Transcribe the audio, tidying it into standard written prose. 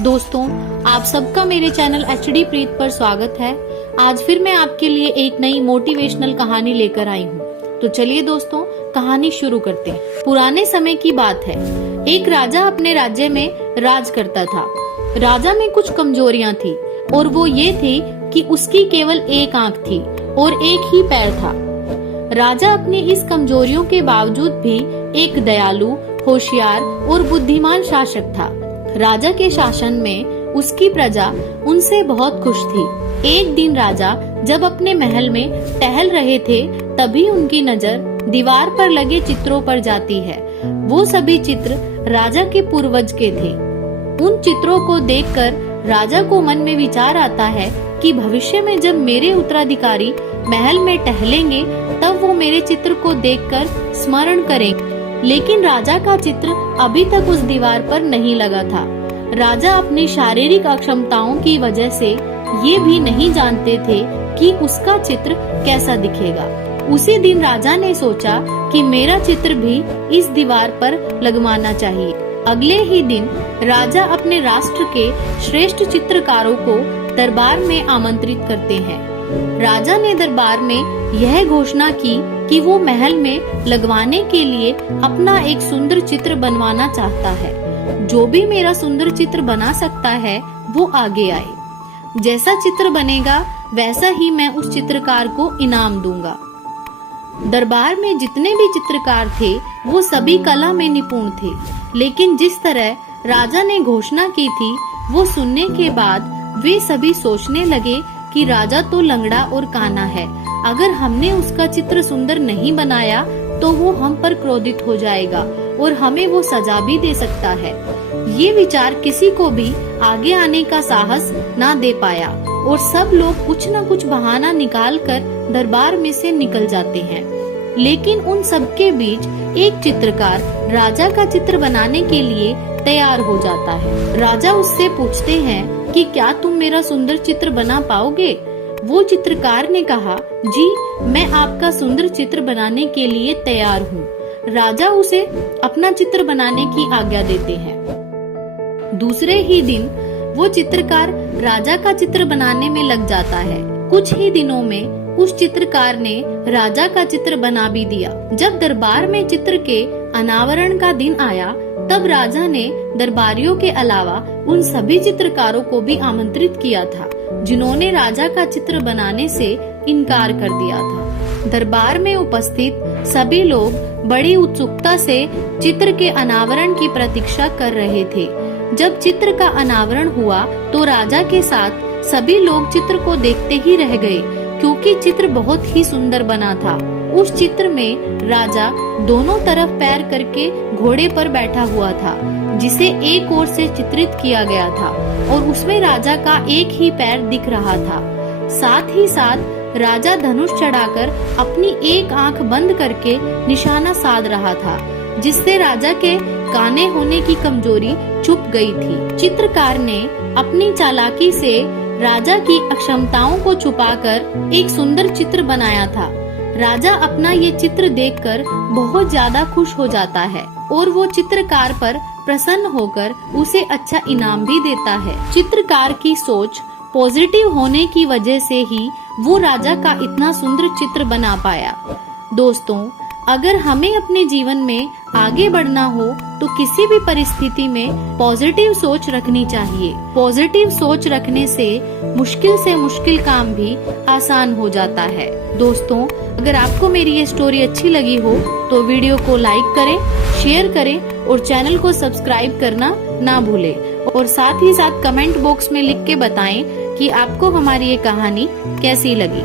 दोस्तों, आप सबका मेरे चैनल HD प्रीत पर स्वागत है। आज फिर मैं आपके लिए एक नई मोटिवेशनल कहानी लेकर आई हूँ। तो चलिए दोस्तों, कहानी शुरू करते हैं। पुराने समय की बात है। एक राजा अपने राज्य में राज करता था। राजा में कुछ कमजोरियां थी और वो ये थी कि उसकी केवल एक आंख थी और एक ही पैर था। राजा अपनी इस कमजोरियों के बावजूद भी एक दयालु, होशियार और बुद्धिमान शासक था। राजा के शासन में उसकी प्रजा उनसे बहुत खुश थी। एक दिन राजा जब अपने महल में टहल रहे थे, तभी उनकी नजर दीवार पर लगे चित्रों पर जाती है। वो सभी चित्र राजा के पूर्वज के थे। उन चित्रों को देखकर राजा को मन में विचार आता है कि भविष्य में जब मेरे उत्तराधिकारी महल में टहलेंगे, तब वो मेरे चित्र को देखकर स्मरण करेंगे। लेकिन राजा का चित्र अभी तक उस दीवार पर नहीं लगा था। राजा अपनी शारीरिक अक्षमताओं की वजह से ये भी नहीं जानते थे कि उसका चित्र कैसा दिखेगा। उसी दिन राजा ने सोचा कि मेरा चित्र भी इस दीवार पर लगवाना चाहिए। अगले ही दिन राजा अपने राष्ट्र के श्रेष्ठ चित्रकारों को दरबार में आमंत्रित करते हैं। राजा ने दरबार में यह घोषणा की कि वो महल में लगवाने के लिए अपना एक सुंदर चित्र बनवाना चाहता है। जो भी मेरा सुंदर चित्र बना सकता है, वो आगे आए। जैसा चित्र बनेगा वैसा ही मैं उस चित्रकार को इनाम दूंगा। दरबार में जितने भी चित्रकार थे, वो सभी कला में निपुण थे। लेकिन जिस तरह राजा ने घोषणा की थी, वो सुनने के बाद वे सभी सोचने लगे कि राजा तो लंगड़ा और काना है। अगर हमने उसका चित्र सुंदर नहीं बनाया तो वो हम पर क्रोधित हो जाएगा और हमें वो सजा भी दे सकता है। ये विचार किसी को भी आगे आने का साहस ना दे पाया और सब लोग कुछ न कुछ बहाना निकाल कर दरबार में से निकल जाते हैं। लेकिन उन सबके बीच एक चित्रकार राजा का चित्र बनाने के लिए तैयार हो जाता है। राजा उससे पूछते हैं कि क्या तुम मेरा सुंदर चित्र बना पाओगे? वो चित्रकार ने कहा, जी मैं आपका सुंदर चित्र बनाने के लिए तैयार हूँ। राजा उसे अपना चित्र बनाने की आज्ञा देते हैं। दूसरे ही दिन वो चित्रकार राजा का चित्र बनाने में लग जाता है। कुछ ही दिनों में उस चित्रकार ने राजा का चित्र बना भी दिया। जब दरबार में चित्र के अनावरण का दिन आया, तब राजा ने दरबारियों के अलावा उन सभी चित्रकारों को भी आमंत्रित किया था जिन्होंने राजा का चित्र बनाने से इनकार कर दिया था। दरबार में उपस्थित सभी लोग बड़ी उत्सुकता से चित्र के अनावरण की प्रतीक्षा कर रहे थे। जब चित्र का अनावरण हुआ तो राजा के साथ सभी लोग चित्र को देखते ही रह गए, क्योंकि चित्र बहुत ही सुंदर बना था। उस चित्र में राजा दोनों तरफ पैर करके घोड़े पर बैठा हुआ था, जिसे एक ओर से चित्रित किया गया था और उसमें राजा का एक ही पैर दिख रहा था। साथ ही साथ राजा धनुष चढ़ाकर अपनी एक आंख बंद करके निशाना साध रहा था, जिससे राजा के काने होने की कमजोरी छुप गई थी। चित्रकार ने अपनी चालाकी से राजा की अक्षमताओं को छुपाकर एक सुंदर चित्र बनाया था। राजा अपना ये चित्र देखकर बहुत ज्यादा खुश हो जाता है और वो चित्रकार पर प्रसन्न होकर उसे अच्छा इनाम भी देता है। चित्रकार की सोच पॉजिटिव होने की वजह से ही वो राजा का इतना सुंदर चित्र बना पाया। दोस्तों, अगर हमें अपने जीवन में आगे बढ़ना हो तो किसी भी परिस्थिति में पॉजिटिव सोच रखनी चाहिए। पॉजिटिव सोच रखने से मुश्किल काम भी आसान हो जाता है। दोस्तों, अगर आपको मेरी ये स्टोरी अच्छी लगी हो तो वीडियो को लाइक करें, शेयर करें और चैनल को सब्सक्राइब करना ना भूलें। और साथ ही साथ कमेंट बॉक्स में लिख के बताएं कि आपको हमारी ये कहानी कैसी लगी।